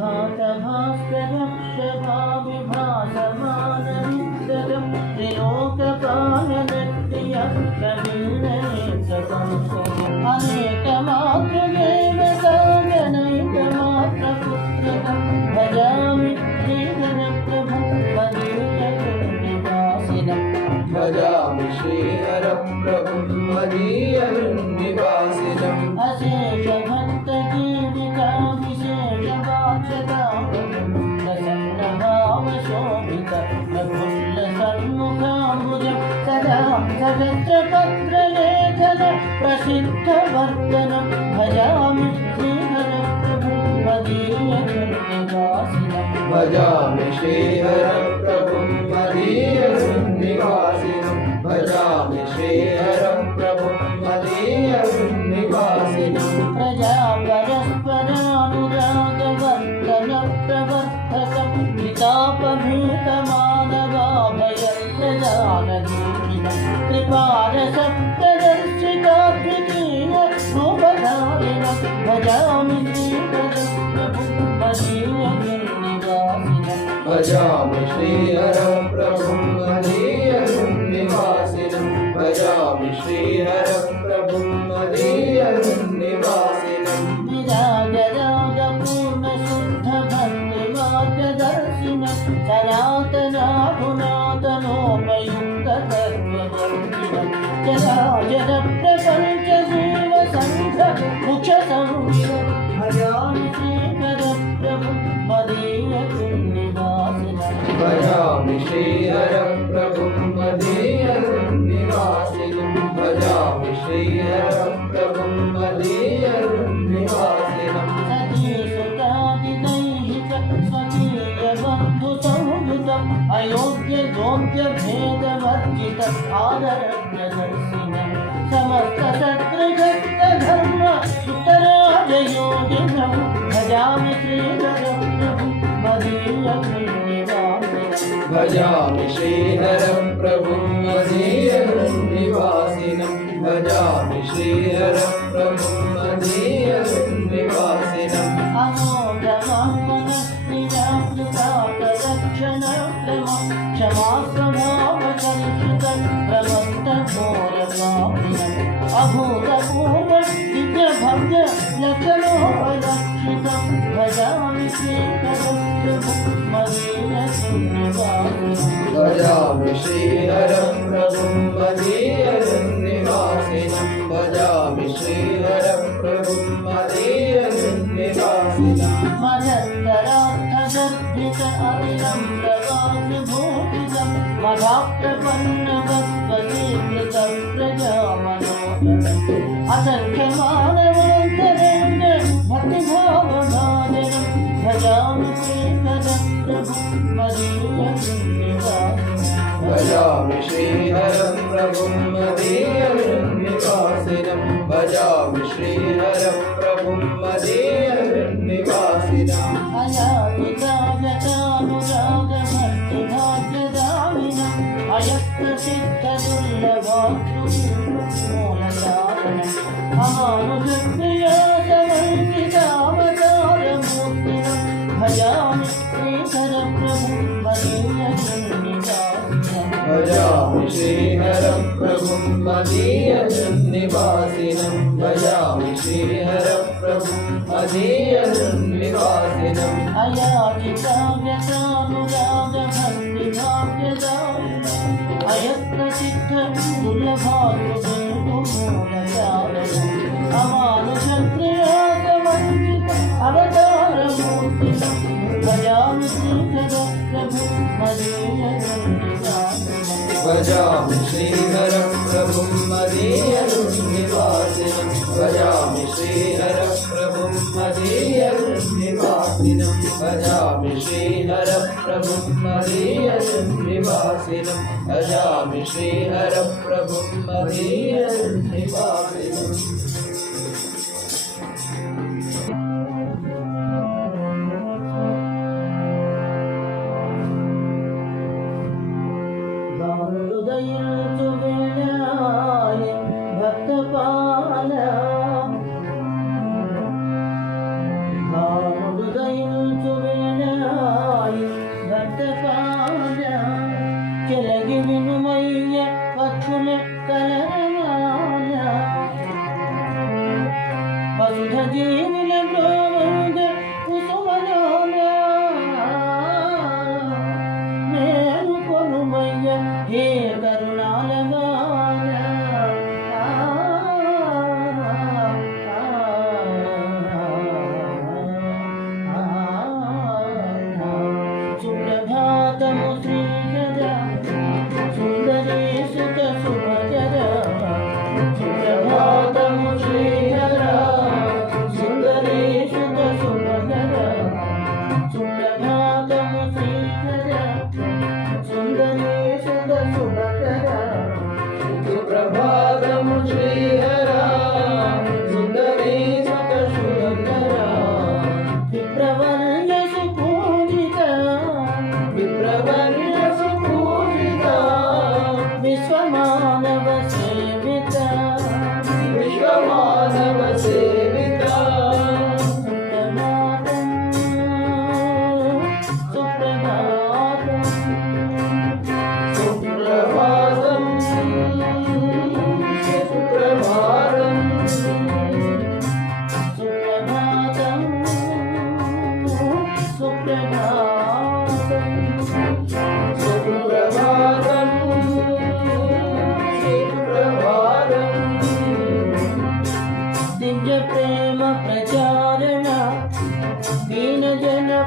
भासभास्करक्षभाविभासमाननित्यगं त्रिलोकपालनत्ययक्षमीरनेत्रकम् अनेकमात्रदेव सागनैकमात्रपुत्रकं भजामि श्रीधरप्रभुं मदीयनिवासिनम् भजामि श्रीहरप्रभुं मदीयनिवासिनम् प्रसन्नभावशोभितप्रफुल्लसन्मुखाम्बुजं सदा सहस्रपत्रलेखन प्रसिद्धवर्धनं भजामि श्रीहरप्रभुं मदीयनिवासिनम् भजामि श्रीहरप्रभुं मदीयनिवासिनम् भजामि श्रीहरप्रभुं मदीयनिवासिनम् प्रजा परस्परानुरागवर्धनप्रवर्धकं वितापभीतमानवाभयप्रदानदीपिनं कृपारसप्रदर्शिताद्वितीयरूपधारिणं भजामि श्रीहरप्रभुं मदीयनिवासिनम् भजामि श्रीहरप्रभुं मदीयनिवासिनम् भजामि श्रीहरप्रभुं मदीयनिवासिनम् विराजरागपूर्णशुद्धभक्तिमार्गदर्शिनं सनातनाधुनातनोपयुक्ततत्त्ववर्धिनं जराजरप्रपञ्चजीवसङ्घमुखसंविदं भजामि श्रीहरप्रभुं मदीयनिवासिनम् भजामि श्रीहरप्रभुं मदीयनिवासिनम् भजामि श्रीहरप्रभुं मदीयनिवासिनम् सतीसुतादिदैहिकस्वकीयबन्धुसंयुतम् अयोग्यगोप्यभेदवर्जितम् आदरप्रदर्शिनम् समस्तशत्रुघट्टधर्म सुतराजयोगिनं भजामि श्रीहरप्रभुं मदीयनिवासिनम् भजामि श्रीहरप्रभुं मदीयनिवासिनम् भजामि श्रीहरप्रभुं मदीयनिवासिनम् अमोघमन्मनस्थिराप्लुतापरक्षणक्रमं क्षमास्वभावकलुषितप्रमत्तघोरकाव्यम् अभूतपूर्वदिव्यभव्यलक्षणोपलक्षितं भजामि श्रीहरप्रभुं मदीयनिवासिनम् भजामि श्रीहरप्रभुं मदीयनिवासिनम् भजामि श्रीहरप्रभुं मदीयनिवासिनम् मदन्तरार्थगर्भित अविलम्बवाग्विभूषितं मदाप्रपन्नवत्वतीकृतं प्रजामनोहरम् असङ्ख्यमानवान्तरेण भक्तिभावभाजनं भजामि श्रीहरप्रभुं मदीयनिवासिनम् भजामि श्रीहरप्रभुं मदीयनिवासिनम् भजामि श्रीहरप्रभुं मदीयनिवासिनम् अयाचितागतानुरागभक्तिभाग्यदामिनम् अयत्प्रसिद्धदुर्लभात्मूलसाधनम् अमानुषप्रियासमन्वितावतारमूर्तिनं भजामि श्रीहरप्रभुं मदीयनिवासिनम् भजामि श्रीहरप्रभुं मदीयनिवासिनम् भजामि श्रीहरप्रभुं मदीयनिवासिनम् अयाचितागतानुरागभक्तिभाग्यदामिनम् अयत्प्रसिद्धदुर्लभात्मूलसाधनम् अमानुषप्रियासमन्वित अवतारमूर्तिनं भजामि श्रीहरप्रभुं मदीयनिवासिनम् भजामि श्रीहरप्रभुं मदीयनिवासिनम् भजामि श्रीहरप्रभुं मदीयनिवासिनम् भजामि श्रीहरप्रभुं मदीयनिवासिनम् भजामि श्रीहरप्रभुं मदीयनिवासिनम् भक्तपाला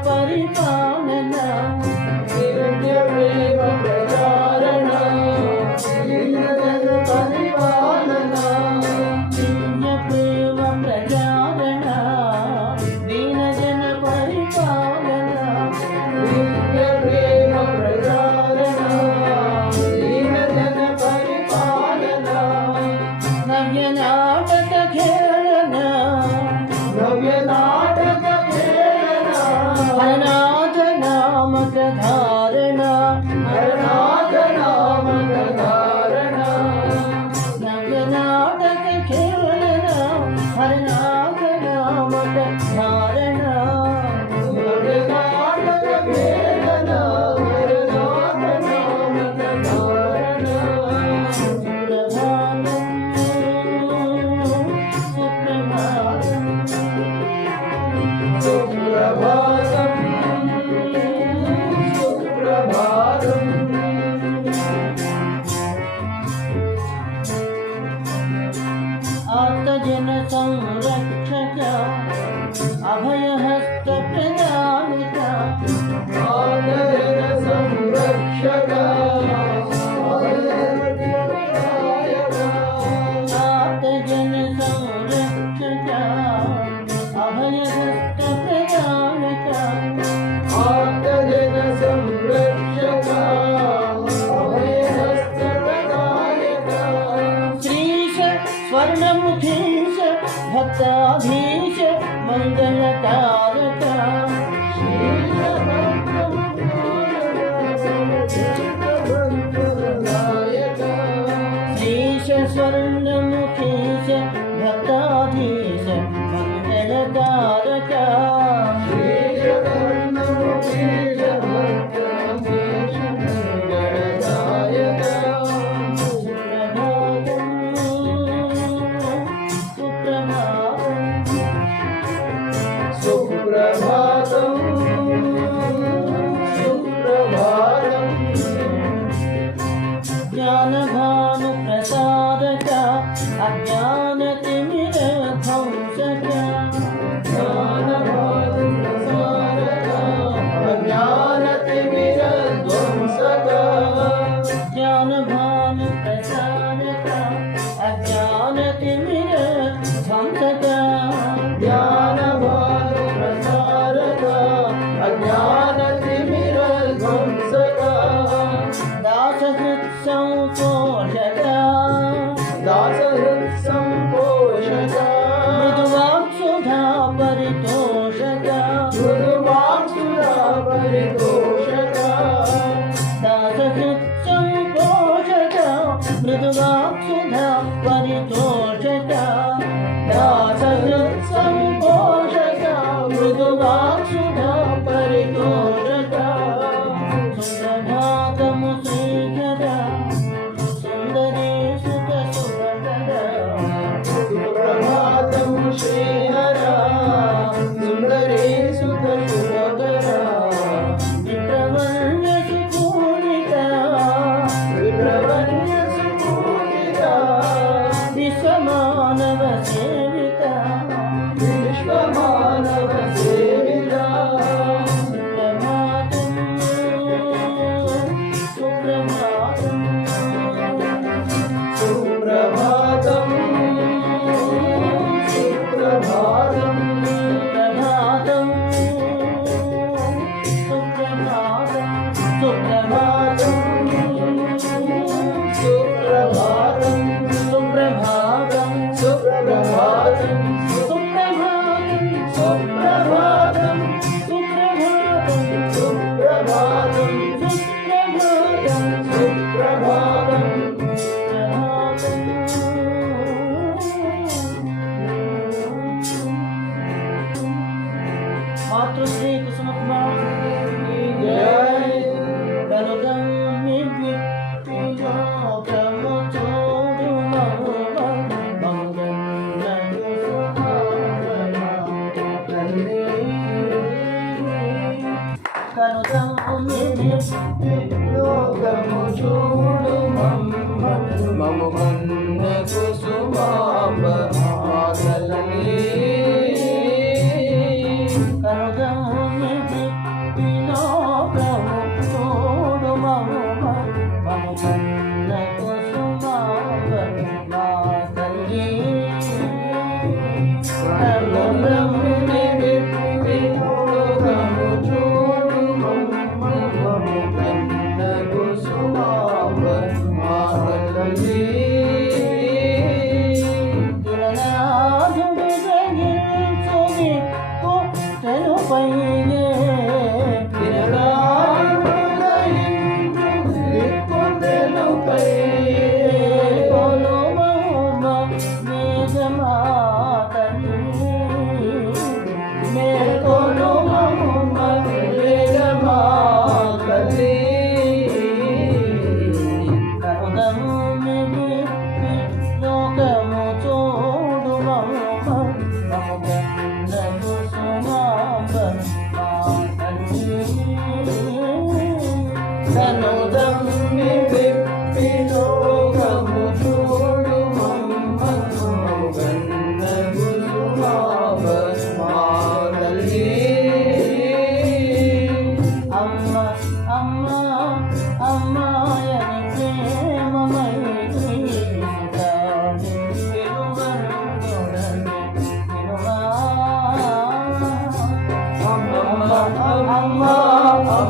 పరిపాలన దివ్య ప్రేమ ప్రచారణ దీనజన పరిపాలన దివ్య ప్రేమ ప్రచారణ దీనజన పరిపాలన దివ్య ప్రేమ ప్రచారణ దీనజన పరిపాలన నవ్య నాటక ఖేళన నవ్య నాటక ప్రేరణ హరనాథ నామక ధారణ హరనాథ నామక ధారణ నవ్య నాటక ఖేళన హరనాథ నామక ధారణ నవ్య నాటక ప్రేరణ హరనాథ నామక ధారణ సుప్రభాతం సుప్రభాతం సుప్రభాతం ఆర్తజన సంరక్షక అభయహస్త ప్రదానిక ఆదరణ సంరక్షక ఆర్తజన సంరక్షక అభయహస్త ప్రదానిక ఆదరణ సంరక్షక అభయహస్త ప్రదాయక శ్రీశ స్వర్ణముఖీశ భక్తాధీశ మంగళకారక శ్రీశ స్వర్ణముఖీశ భక్తాధీశ మంగళకారక సుప్రభాతం సుప్రభాతం సుప్రభాతం సుప్రభాతం జ్ఞానభాను ప్రసాదక అజ్ఞానతిమిర ధ్వంసక జ్ఞానభాను ప్రసారక అజ్ఞానతిమిర ధ్వంసక జ్ఞానభాను ప్రసాదక అజ్ఞానతిమిర ధ్వంసక జ్ఞానభాను ప్రసారక అజ్ఞానతిమిర ధ్వంసక దాసహృత్ సంతోషక దాసహృత్ సంపోషక మృదువాక్సుధా పరితోషక మృదువాక్సురా పరితోషక దాసహృత్ సంతోషక మృదువాక్సుధా పరితోషక దాసహృత్ సంతోషక మృదువాక్సుధా పరితోషక సుప్రభాతము శ్రీధర సుందరీ సుఖ సుఖకర సుప్రభాతం శ్రీహర సుందరీ సుఖ శుభకర విప్రవర్య సుపూరిత విప్రవర్య సుపూజిత విశ్వమానవ సేవిత విశ్వమానవ సేవిత సుప్రభాతం సుప్రభాతం సుప్రభాతం సుప్రభాతం సుప్రభాతం సుప్రభాతం సుప్రభాతం సుప్రభాతం సుప్రభాతం సుప్రభాతం సుప్రభాతం సుప్రభాతం సుప్రభాతం సుప్రభాతం సుప్రభాతం మాతృశ్రీ కుసుమ కుమార్ జై కనుగం నివ్యుక్తిలోకము చోడు కనుగం లోకము చూడు మమ్ము మన్న కుసుమాంబ మాతలని కనుగం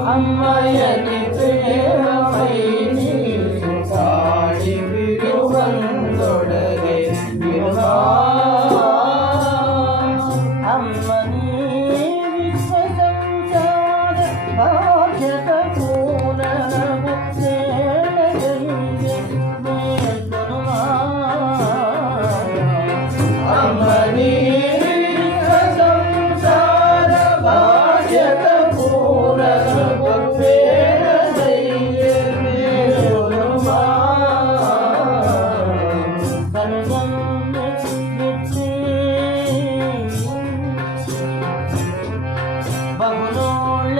అమ్మయని ప్రేమమై సాడి విరువందొడగే విరువా అమ్మని విశ్వసంసార బాధ్యత పూర్ణము అమ్మని విశ్వసంసార బాధ్యత బహుళ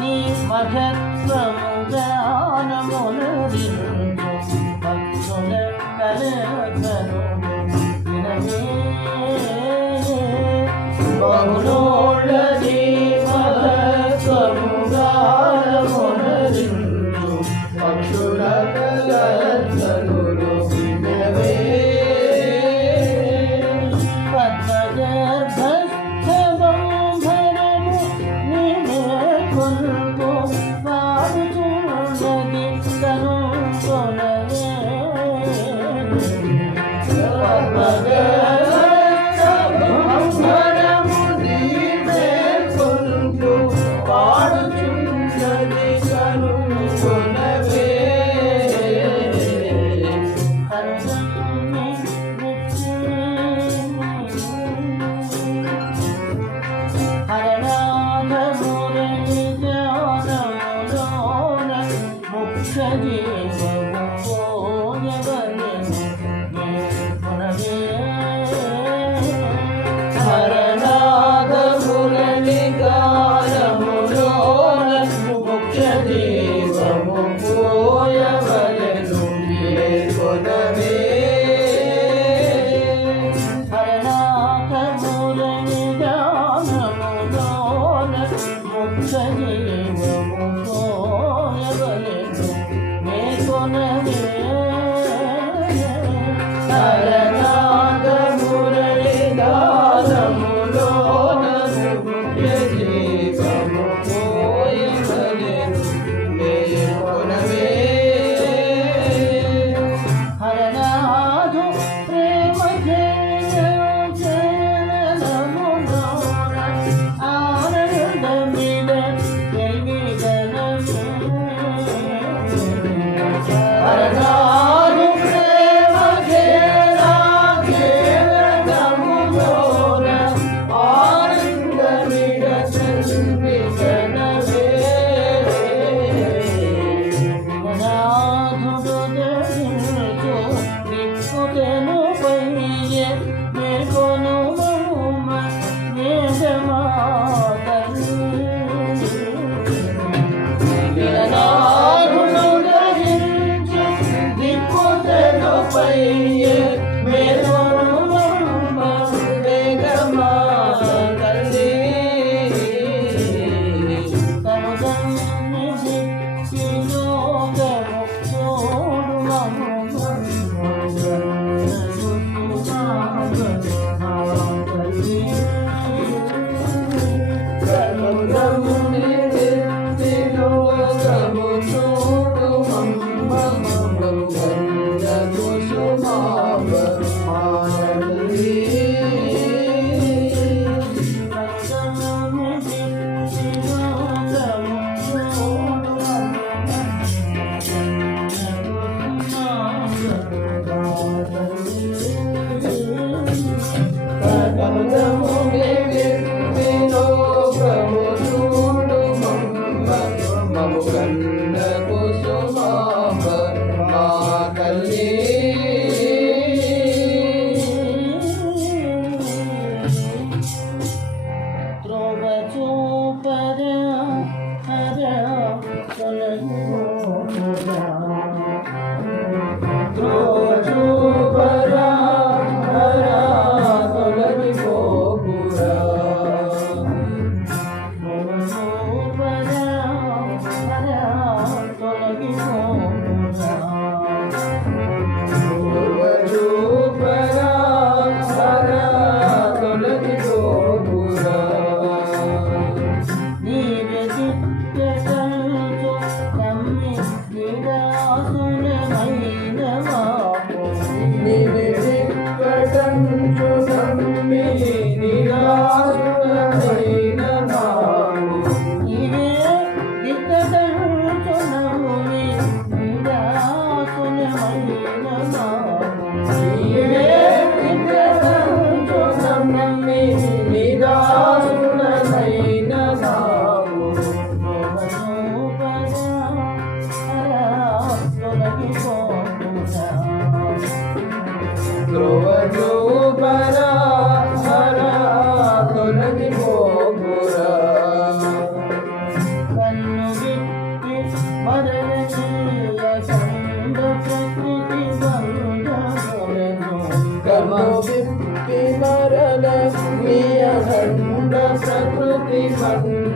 నీ మహత్వము గానమునరించు భక్తుల కలకను వినవే బహుళ నీ మహత్వము గానమునరించు భక్తుల కలకను వినవే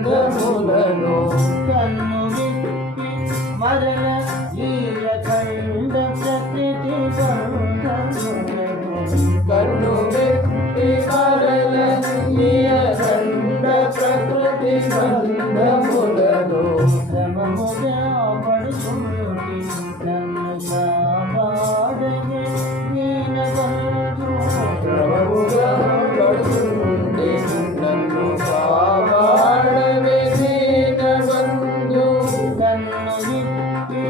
బంధములను కన్ను విప్పి మరల లీలఖండ ప్రకృతి బంధములను కన్ను విప్పి మరల లీలఖండ ప్రకృతి బంధములను క్రమముగా పడుతుంటి నన్ను కాపాడగే దీనబంధు క్రమముగా పడుతుంటే నన్ను కాపాడవే దీనబంధు కన్ను విప్పి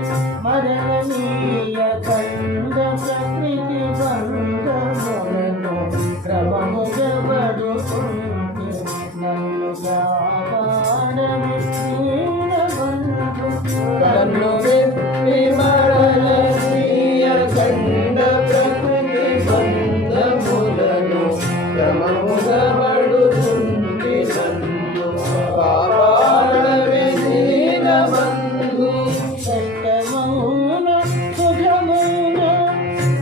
మరలీయ కండ ప్రకృతి బంధములను క్రమముగా పడుతుంటి నన్ను కాపాడగే దీనబంధు కన్ను విప్పి మరల లీలఖండ ప్రకృతి బంధములను క్రమముగా పడుతుంటే నన్ను కాపాడవే దీనబంధు కష్టమౌన సుఖమౌన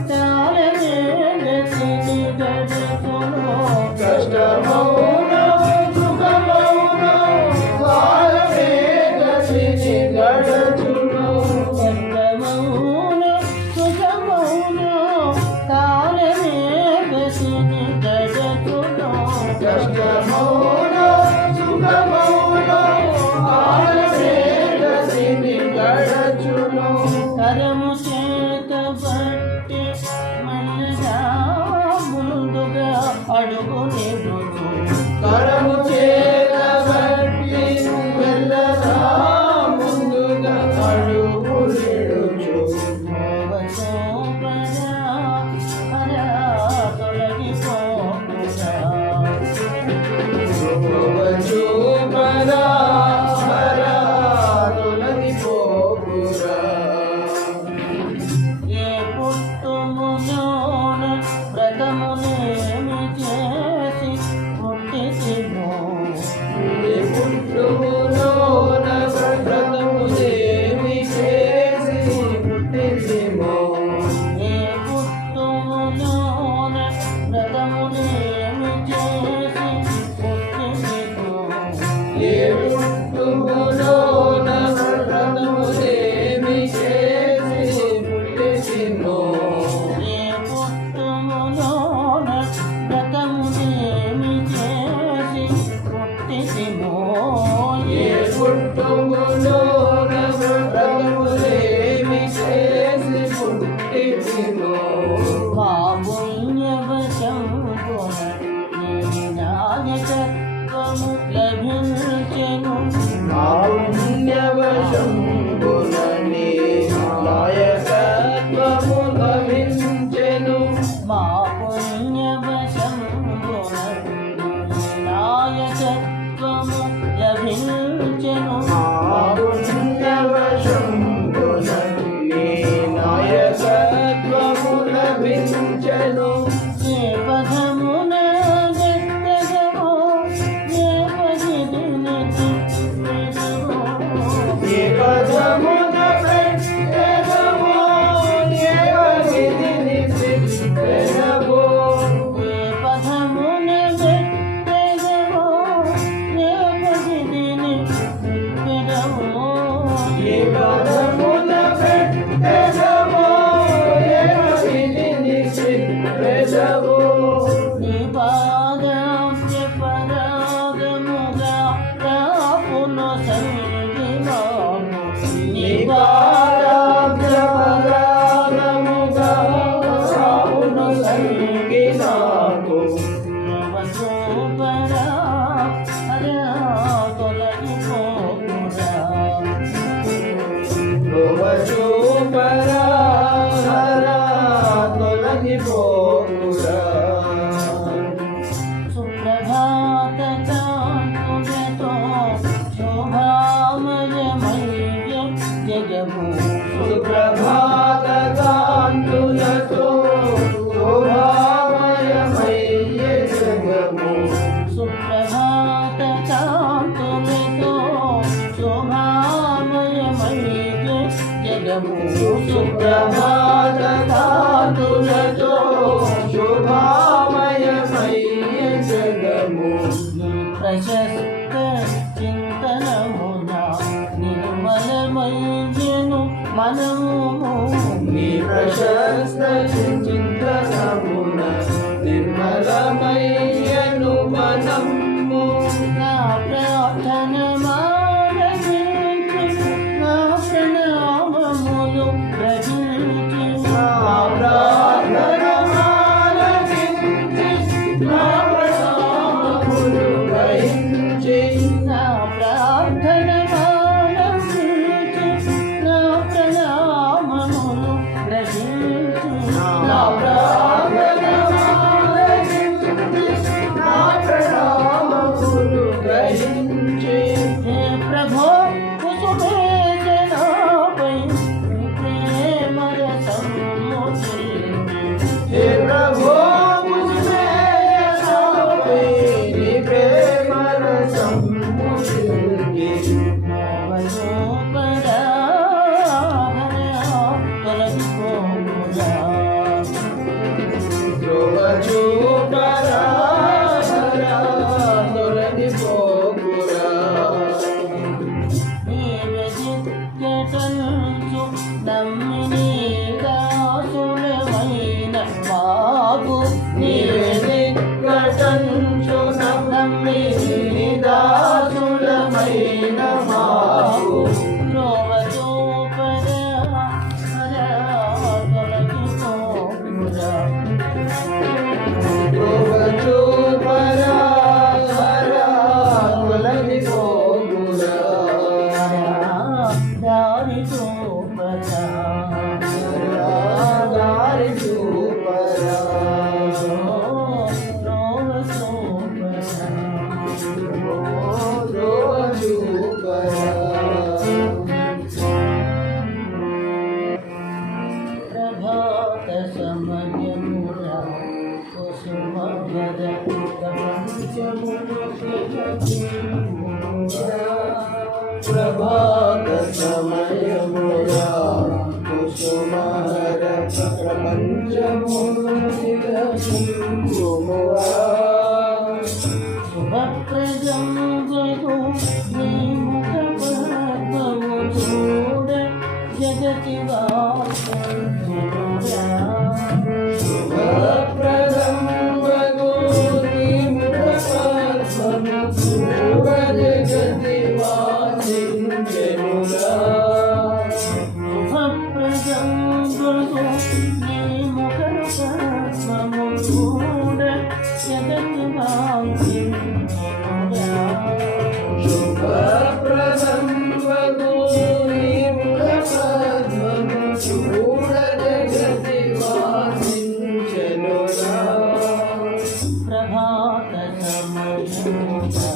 తాళమే గతిని గడుపును కష్టమౌన సుఖమౌన కాలమే గతిని గడచును కష్టమౌన సుఖమౌన తాళమే గతిని గడుపును కష్టమౌన సుఖమౌన కాలమే గతిని గడచును కరము చేత బట్టి మల్లగా ముందుగా అడుగు నిలుచు కరము చేతబట్టి మెల్లగా ముందుగా అడుగులిడుచు చూపరా హరా తొలగిపోకురా ఏ పుట్టుములోన వ్రతమునేమి చేసి పుట్టితిమో ఈ పుట్టులోన వ్రతములేమి చేసి పుట్టితిమో ఏ పుట్టుములోన వ్రతమునేమి చేసి పుట్టితిమో ఏ పుట్టులోన వ్రతములేమి చేసి పుట్టితిమో ఏ పుట్టుములోన వ్రతమునేమి చేసి పుట్టితిమో ఏ పుట్టులోన వ్రతములేమి చేసి పుట్టితిమో మా పుణ్యవశంబున నీ నాయకత్వము లభించెను మా పుణ్యవశంబునని నాయకత్వము లభించెను మా పుణ్యవశంబున నీ నాయకత్వము లభించెను మా పుణ్యవశంబునని నాయకత్వము లభించెను ఏ పదమున గెత్తగమో ఏ పదిని తిప్పెదమో ఏ పదమున పెట్టెదమో ఏ పదిని తిప్పెదమో ఏ పదమున గెత్తగమో ఏ పదిని తిప్పెదమో ఏ పదమున పెట్టెదమో ఏ పదిని తిప్పెదమో నీ పాదాబ్జ పరాగముగా రాపును సంగిమాము నీ పాదాబ్జపరాగముగా రావును సంగి నాకు ధ్రువసూపరా హరా తొలగిపోకురా ధ్రువచూపరా హరా తొలగిపోకురా సుప్రభాత కాంతులతో శోభామయమయ్య జగము సుప్రభాత కాంతులతో శోభామయమయ్య జగము సుప్రభాత కాంతులతో శోభామయమయ్య జగము సుప్రభాత కాంతులతో శోభామయమయ్య జగము ప్రశస్త చింత మనము నీ ప్రశస్త చింతనమున నిర్మలమయ్యను మనము. నా ప్రార్థన మానగించు, నా ప్రణామములు గ్రహించు. నా ప్రార్థన ఆలకించి, నా ప్రణామములు గ్రహించి. నా ప్రార్థన మానగించు, నా ప్రణామములు గ్రహించు. నా ప్రార్థన ఆలకించి, నా ప్రణామములు గ్రహించి. హే ప్రభో కుసుమేశనాపై నీ ప్రేమరసం ముద్రించి. హే ప్రభో ముజేయనాపై నీ ప్రేమ రసం ముద్రించి. ధ్రువ చూపరా తొలగిపోకురా. నీవే దిక్కటంచు నమ్మి నీ దాసులమైన మాకు. ధ్రువ చూపరా తొలగిపోకురా. దారి చూపరా. ధ్రువ చూపరా. ప్రభాత సమయమురా కుసుమవర ప్రపంచమును ప్రభాత సమయమురా కుసుమహర ప్రపంచమును తిలకించుమురా. శుభప్రదం వగు నీ ముఖ పద్మము చూడ జగతి వాసురా. శుభప్రదం వగు నీ ముఖపద్మము చూడ జగతి వాసించెనురా. శుభప్రదం వగు నీ ముఖ పద్మము చూడ జగతి వాసురా. శుభప్రదం వగు నీ ముఖపద్మము చూడ జగతి వాసించెనురా. ప్రభాత సమయమురా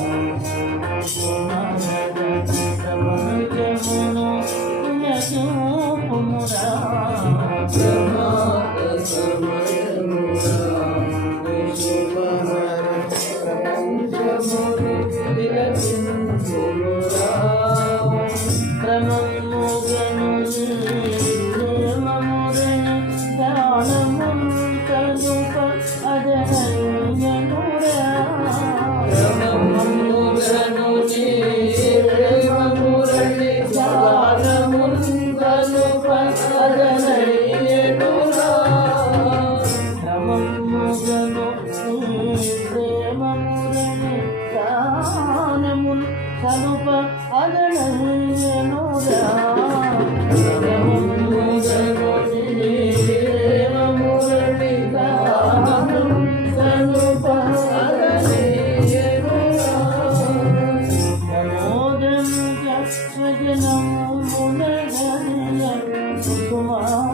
ప్రపంచమును పునఃపుమురా. ప్రభాత సమయమురా కుసుమహర ప్రపంచమును తిలకించుమురా. క్రమముగను ప్రేమమురని దానమున్ కలుప అదనయ్యనురా. క్రమముగను నీ ప్రేమమురళి గానమున్ కలుప అదనయ్యనురా. క్రమముగను ప్రేమమురని దానమున్ కలుప అదనయ్యనురా. క్రమముగను నీ ప్రేమమురళి గానమున్ కలుప అదనయ్యనురా. కుమార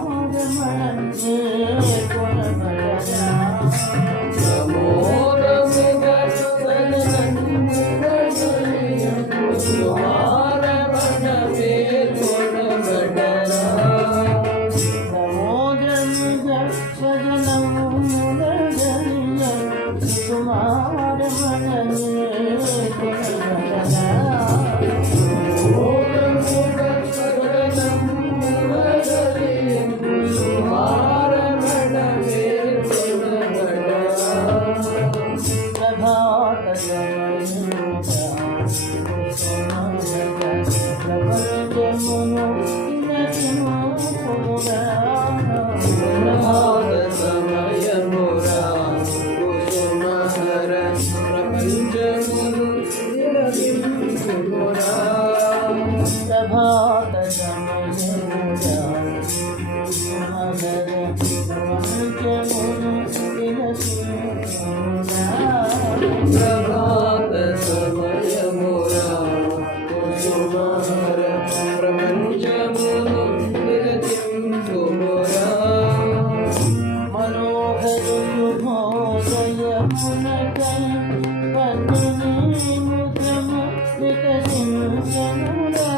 సుకుమార ప్రపంచమును విరచింపుమురా మనోహరు శుభోదయమునకై పద్మిని ముఖము వికసించనురా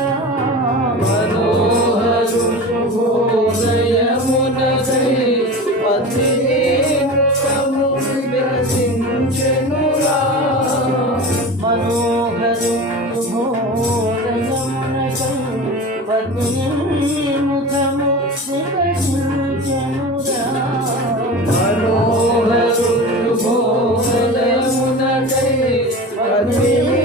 మనోహరు శుభోదయమునకై పద్మిని ముఖము వికసించెనురా మనోహరు శుభోదయమునకై పద్మిని ముఖము వికసించనురా మనోహరు శుభోదయమునకై పద్మిని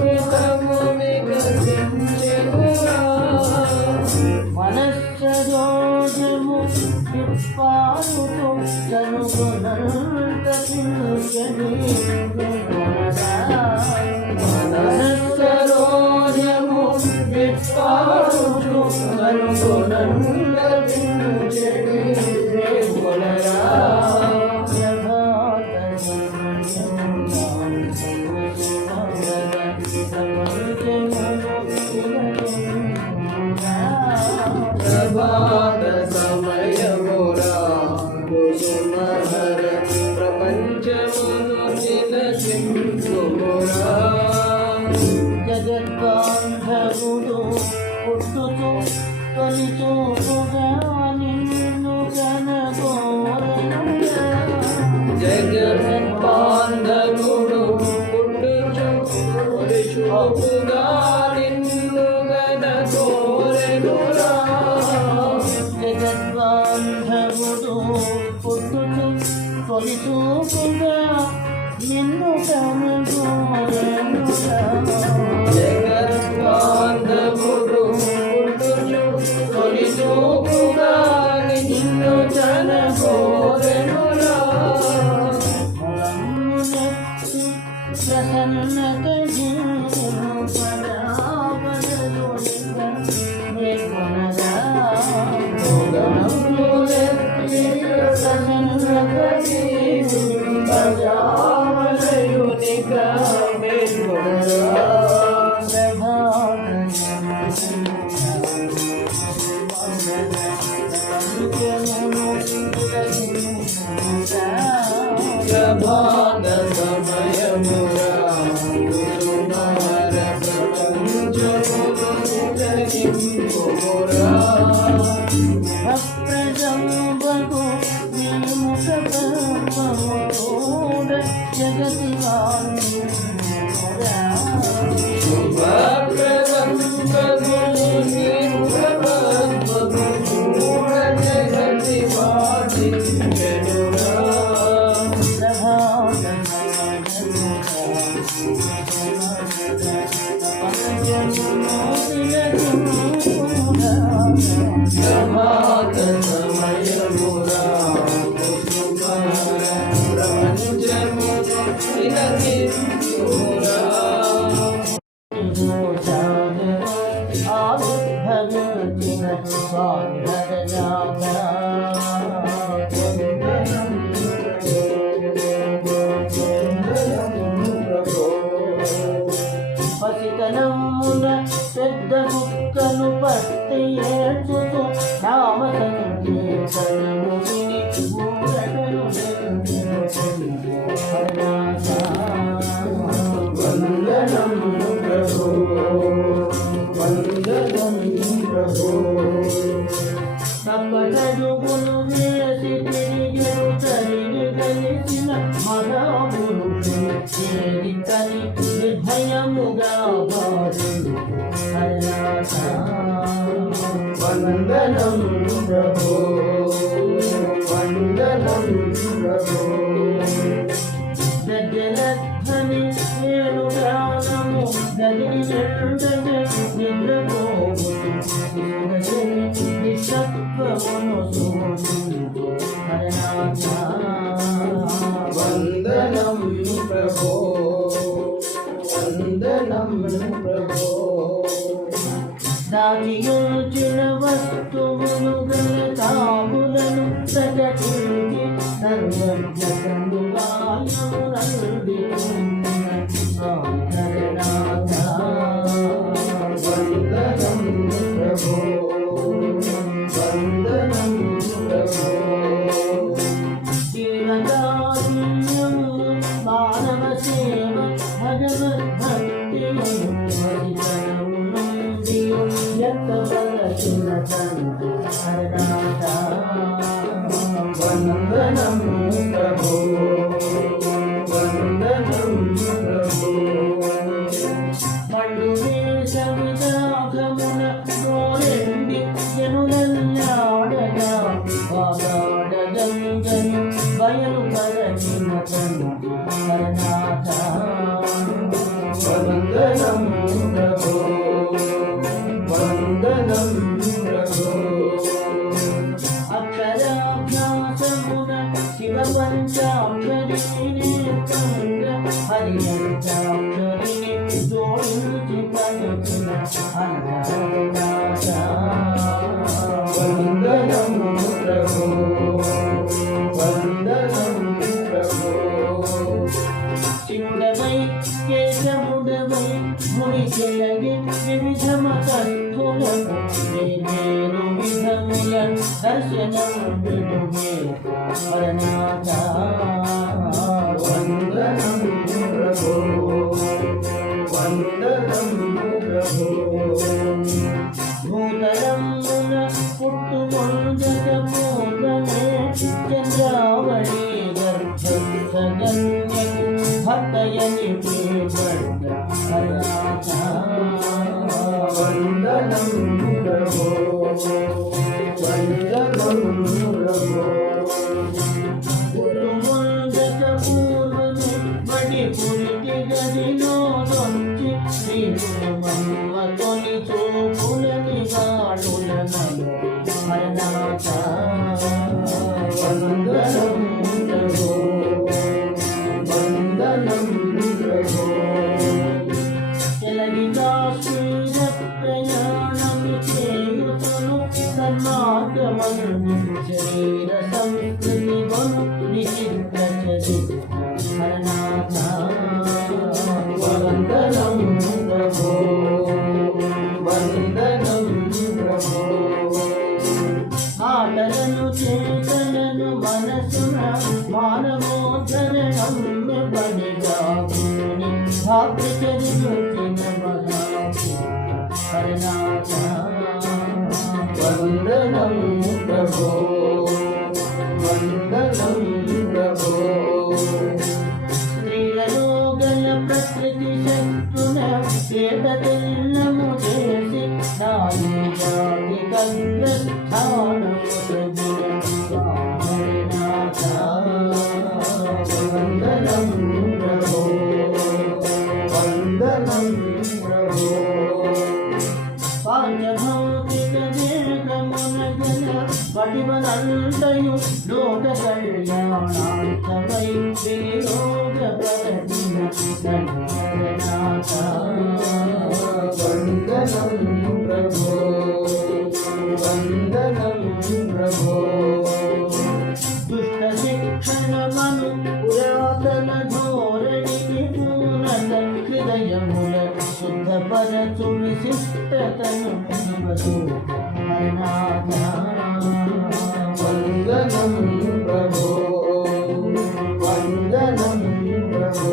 ముఖము వికసించెనురా మనస్సరోజము విప్పారుతో కనుగొనంత పిలుచని మనస్సరోజము విప్పారుచు కనుగొనంత పిలుచెడి దేవులరా ప్రభాత సమయమురా కుసుమహర ప్రపంచమును తిలకింపుమురా జగద్బాంధవుడు పుట్టుతూ తొలి చూపుగా నిన్ను కనగోరనుగా జగద్బాంధవుడు పుట్టుచు చూపుగా నిన్ను గనగోరెనురా జగద్బాంధవుడు పుట్టుతు తొలి చూపుగా నిన్ను కనగోరనుగా జగద్బాంధవుడు పుట్టుచు తొలి చూపుగా నిన్ను గనగోరెనురా ములమునెత్తి ప్రసన్నత పదాపదలుగా నిర్గుణగా ప్రభాత సమయమురా కుసుమహర ప్రపంచమును తిలకింపుమురా అప్రజంబకు విముఖ పద్మముడ జగతి శుభప్రదం పద్మము నీరుపద్మము చూడ జగతి వాసించెనురా ప్రభాత సమయమురా కుసుమహర ప్రపంచమును తిలకింపుమురా పసితనమున పెద్ద గుక్కను పట్టి ఏడ్చుతూ నామ సంకీర్తనము విని ఊరటను వందనం ప్రభో వందనం ప్రభో తప్పటడుగులు వేసి తిరిగెను తల్లిని కలిసిన మహామును చేరికని నిర్భయముగా వందనం ప్రభో వందనం ప్రభో గజలధ్వని వేణు గానము గదిని ఎండగా నిద్రపోవు నిశ్శబ్దమును సూచించు వందనం ప్రభో వందనం ప్రభో దాచియుల్చిన వస్తువులు గల తాములను ప్రకటించి సర్వజ్ఞ వందనం ప్రభో వందనం ప్రభో జీవదారుణ్యము మానవ సేవ భగవద్భక్తియు హరితనము నుండి వ్యక్తపరచిన తండ్రి హరనాథ వందనం ప్రభో వందనం ప్రభో మండు వేసవిదాఘమున నోరెండి జనులల్లాడగా వాగాడ గంగను బయలు పరచిన తండ్రి హరనాథ వందనం ప్రభో వందనం ప్రభో అక్షరాభ్యాసమున శివ పంచాక్షరిని హరియంచాక్షరిని జోడించి పలుకిన హరనాథ వందనం ప్రభో వందనం ప్రభో శివుడవై కేశముడవై ముని చెలగి వివిధ మతస్థులను వేరు విధముల దర్శనము విడుగే హరనాథ వందనం ప్రభో వందనం ప్రభో భూతరమున పుట్టుమొందక మూలనే చంద్రావళి గర్భగన్యకు భక్తయని పేపడ్డ హరనాథ వందనం ప్రభో వందనం ప్రభో పుట్టుమొందక పూర్వమే బడి పురిటి గదిలో దొంచి శ్రీమమ్మ కొని చూపులని గాడులను హరనాథ వందనం ప్రభో వందనం ప్రభో తెలవిగా శ్రీర ప్రయాణము చేయుతును సన్మార్గమను శరీర సంస్కృతి వను నిచిత్ర చరిత్ర హరనాథ వందనం ప్రభో వందనం ప్రభో ఆటలను చేతలను మనసున మానవోద్ధరణం బడిగా భాగ్య చరిచిన హరనాథ వందనం ప్రభో వందనం ప్రభో స్త్రీలలో గల ప్రకృతి శక్తుల చేతము చేసి నాని జాతి హరనాథ వందనం ప్రభో వందనం ప్రభో పాంచభౌతిక దేహమున గల పటిమనంతయు లోక కళ్యాణార్థమై వినియోగ పరచిన హరనాథ వందనం ప్రభో వందనం ప్రభో దుష్ట శిక్షణమను పురాతన ధోరణిని పూర్ణత హృదయముల శుద్ధపరచు విశిష్టతను నిలువదు హరనాథ వందనం ప్రభో వందనం ప్రభో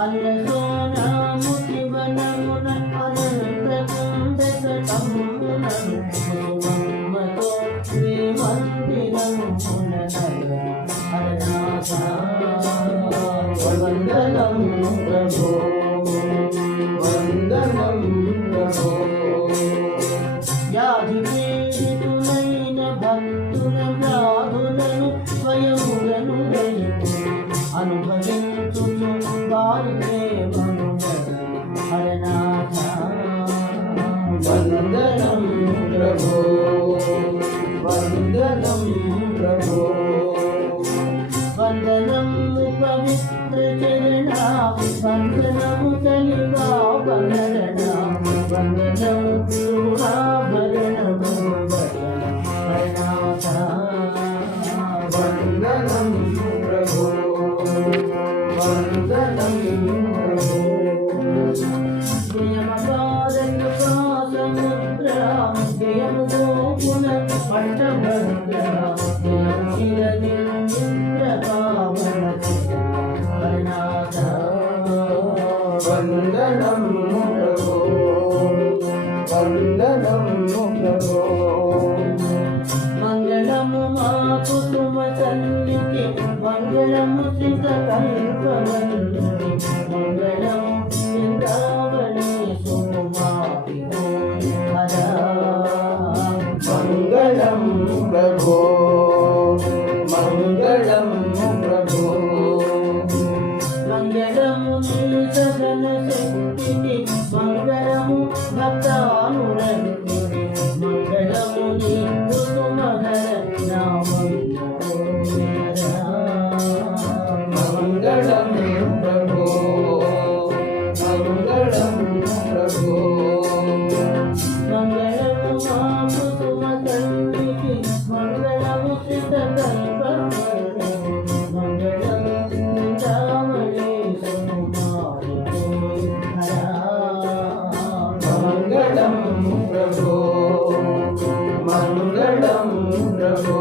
అల్లసోనాముఖి వనమున అనంత కుంభకటములను సుమమ్మతో శ్రీమందిరమున హరనాథ వందనం ప్రభో వందనం ప్రభో వ్యాధి పీడితులైన భక్తుల వ్యాధులను స్వయములను అనుభవించు వారి ప్రేమను హరనాథ వందనం ప్రభో వందనం ప్రభో వందనము పవిత్ర చరణ వందనము కలిగా వదన వందనము పూరాభరణము హరనాథ వందనం ప్రభో వందనం ప్రభో నియమపాద భక్తానురంగిణి మంగళము నీకు సుమధర నామం మంగళం ప్రభో మంగళం ప్రభో మంగళము మాకు సుమతండ్రికి మంగళము సిద్ధకల్పవరే మంగళము చింతామణి సుకుమారి మంగళం ప్రభో మంగళం ప్రభో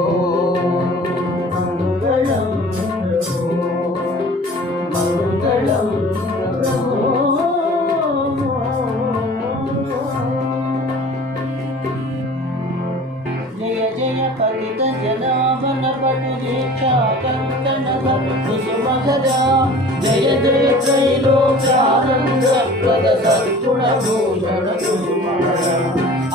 మంగళం మంగళం ప్రభో జయ జయ పతిత జనాభన పటు దీక్షాకంకణ కుసుమధరా జయ జయ త్రైలోక్యానంద ప్రద సద్గుణ భూషణ కుసుమధరా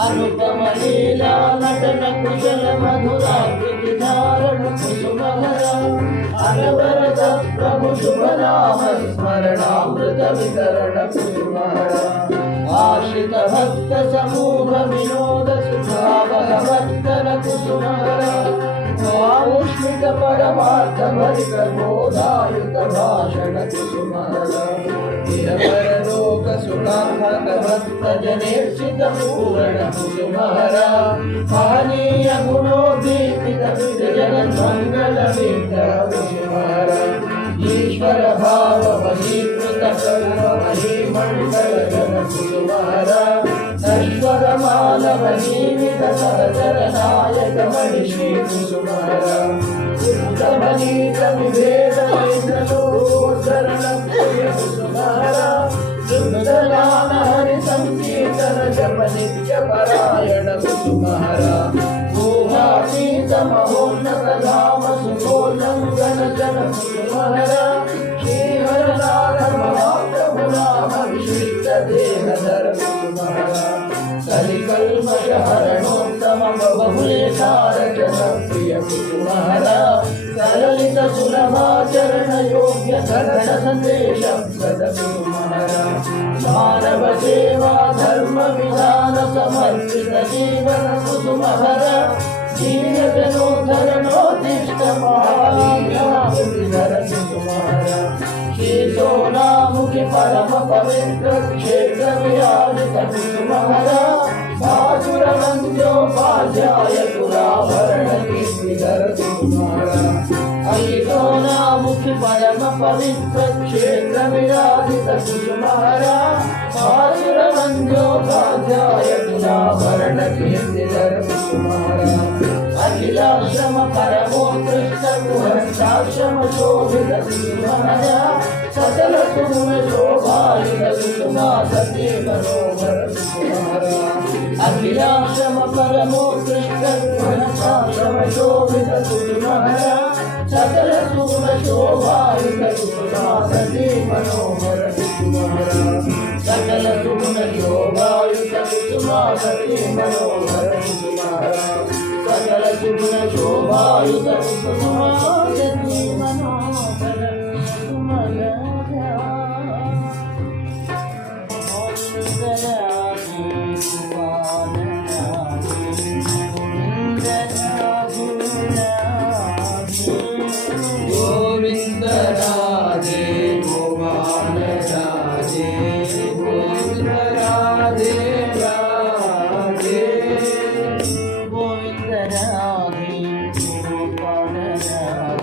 అనుపమ లీలా నటన కుశల మధురాకృతి ధారణ కుసుమధరా అనవరత ప్రభు శుభనామ స్మరణామృత వితరణ కుసుమధరా ఆశ్రిత భక్త సమూహ వినోద సుఖావహవర్తన కుసుమధరా ఆముష్మిత పరమార్థ భరిత బోధాయుత భాషణ కుసుమధరా నిరవరలోక సుఖాంహక భక్త జనేర్షిత పూరణ కుసుమధరా మహనీయ గుణోదీపిత జగన్మంగళ విగ్రహ కుసుమధరా ఈశ్వర భావ వశీకృత కర్మ మహీమండల జన కుసుమధరా నశ్వర మానవ జీవిత సహచర నాయక మణిశ్రీ కుసుమధరా ఉత్తమనీత విభేద ఇంద్రలోచరణ ప్రియ కుసుమధరా శుద్ధలాన హరి సంకీర్తన జప నిత్య పరాయణ కుసుమధరా ఊహాతీత మహోన్నత ధామ సుఖోల్లంఘన జన కుసుమధరా శ్రీహర నార మహాప్రభు నామ విశిష్ట దేహధర కుసుమధరా కలికల్మష హరణోత్తమ బహుళేశార జన ప్రియ కుసుమధరా సరళిత సులభాచరణ యోగ్య సరళ సందేశ ప్రద కుసుమధరా మానవ సేవా ధర్మ విధాన సమర్పిత జీవన కుసుమధరా జీవనోద్ధరణోదిష్ట మహాధర కుసుమధరా శ్రీసోనాముఖి పరమ పవిత్ర క్షేత్ర విరాజిత కుసుమధరా భాసుర వంద్యోపాధ్యాయ పురాభరణ కీర్తిధర కుసుమధరా అఖిలోనాముఖి పరమ పవిత్ర క్షేత్ర విరాజిత కుసుమధరా భాసుర వంద్యోపాధ్యాయ పురాభరణ కీర్తిధర కుసుమధరా అఖిలాశ్రమ పరమోత్కృష్ట గుహస్థాశ్రమ శోభిత కుసుమధరా సకల సుగుణ శోభాయుత కుసుమా సతీ మనోహర కుసుమధరా అఖిలాశ్రమ పరమోత్కృష్ట గుహస్థాశ్రమ శోభిత కుసుమధరా సకల సుగుణ శోభాయుత కుసుమా సతీ మనోహర కుసుమధరా సకల సుగుణ శోభాయుత కుసుమా సతీ మనోహర కుసుమధరా సకల సుగుణ శోభాయుత కుసుమా సతీ మనోహర గోవింద రాధే గోపాల రాధే గోవింద రాధే రాధే గోవింద రాధే గోపాల రాధే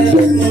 Hare